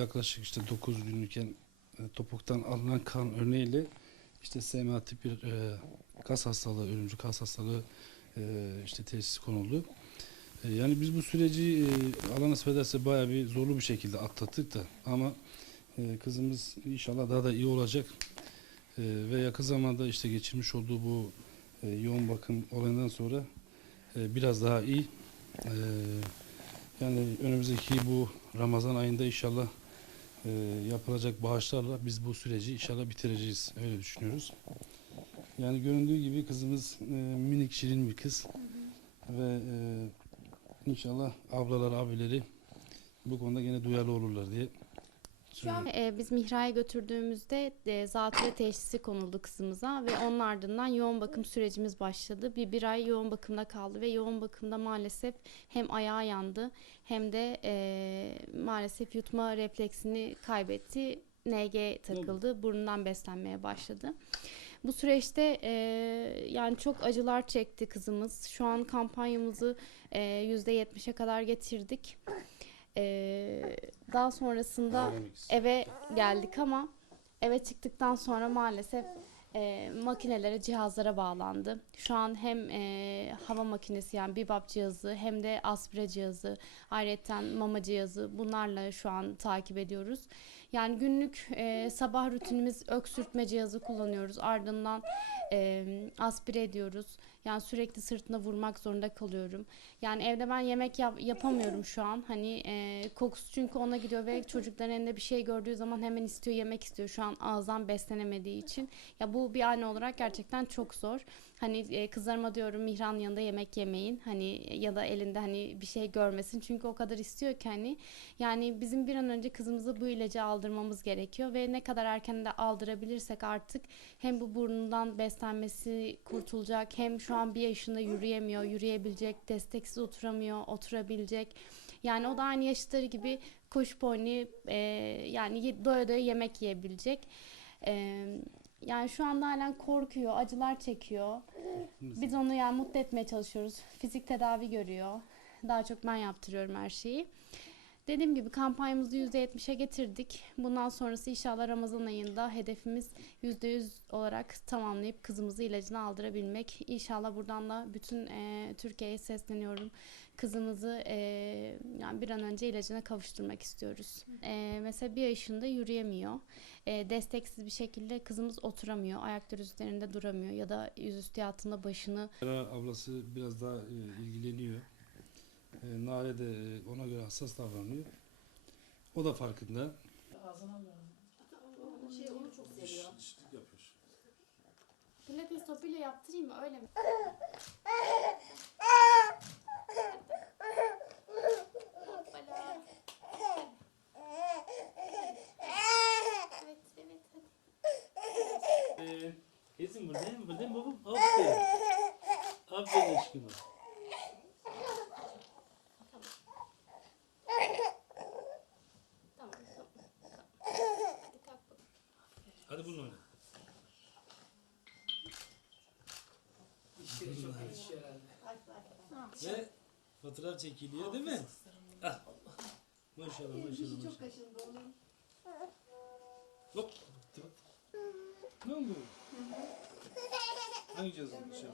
yaklaşık işte 9 günlükken e, topuktan alınan kan örneğiyle işte SMA tip bir e, kas hastalığı, ölümcül kas hastalığı e, işte teşhis konuldu. E, yani biz bu süreci e, Allah nasip ederse bayağı bir zorlu bir şekilde atlattık da ama e, kızımız inşallah daha da iyi olacak. E, ve yakın zamanda işte geçirmiş olduğu bu e, yoğun bakım olayından sonra e, biraz daha iyi. E, yani önümüzdeki bu Ramazan ayında inşallah e, yapılacak bağışlarla biz bu süreci inşallah bitireceğiz. Öyle düşünüyoruz. Yani göründüğü gibi kızımız e, minik şirin bir kız. Ve e, inşallah ablalar abileri bu konuda gene duyarlı olurlar diye Şu an e, biz Mihra'ya götürdüğümüzde e, zatürre teşhisi konuldu kızımıza ve onun ardından yoğun bakım sürecimiz başladı. Bir, bir ay yoğun bakımda kaldı ve yoğun bakımda maalesef hem ayağı yandı hem de e, maalesef yutma refleksini kaybetti. NG takıldı, burnundan beslenmeye başladı. Bu süreçte e, yani çok acılar çekti kızımız. Şu an kampanyamızı e, %70'e kadar getirdik. E, daha sonrasında eve geldik ama eve çıktıktan sonra maalesef e, makinelere, cihazlara bağlandı. Şu an hem e, hava makinesi yani bibap cihazı hem de aspire cihazı, ayrıca mama cihazı bunlarla şu an takip ediyoruz. Yani günlük e, sabah rutinimiz öksürtme cihazı kullanıyoruz. Ardından e, aspire ediyoruz. Yani sürekli sırtına vurmak zorunda kalıyorum. Yani evde ben yemek yap- yapamıyorum şu an. Hani e, kokusu çünkü ona gidiyor ve çocukların elinde bir şey gördüğü zaman hemen istiyor, yemek istiyor. Şu an ağızdan beslenemediği için. Ya bu bir anne olarak gerçekten çok zor. Hani e, kızlarıma diyorum Mihran yanında yemek yemeyin. Hani ya da elinde hani bir şey görmesin. Çünkü o kadar istiyor ki hani. Yani bizim bir an önce kızımızı bu ilacı aldırmamız gerekiyor ve ne kadar erken de aldırabilirsek artık hem bu burnundan beslenmesi kurtulacak hem şu an bir yaşında yürüyemiyor, yürüyebilecek, desteksiz oturamıyor, oturabilecek. Yani o da aynı yaşları gibi koşup oynayıp e, yani doya doya yemek yiyebilecek. E, yani şu anda halen korkuyor, acılar çekiyor. Biz onu yani mutlu etmeye çalışıyoruz. Fizik tedavi görüyor. Daha çok ben yaptırıyorum her şeyi. Dediğim gibi kampanyamızı %70'e getirdik. Bundan sonrası inşallah Ramazan ayında hedefimiz %100 olarak tamamlayıp kızımızı ilacını aldırabilmek. İnşallah buradan da bütün e, Türkiye'ye sesleniyorum. Kızımızı e, yani bir an önce ilacına kavuşturmak istiyoruz. E, mesela bir yaşında yürüyemiyor. E, desteksiz bir şekilde kızımız oturamıyor. Ayakları üzerinde duramıyor ya da yüzüstü yattığında başını ablası biraz daha e, ilgileniyor. Nare de e, ona göre hassas davranıyor. O da farkında. şey onu çok seviyor. Şişlik yapıyor. Pilates topuyla yaptırayım mı öyle mi? Hoppala. Evet, evet, hadi. Ee, Kesin buradayım, buradayım babam. Aferin. Aferin aşkıma. Ve fotoğraf çekiliyor değil mi? Ah. Maşallah maşallah maşallah. kaşındı onun. Hop. Ne oldu? Hangi cihazı şey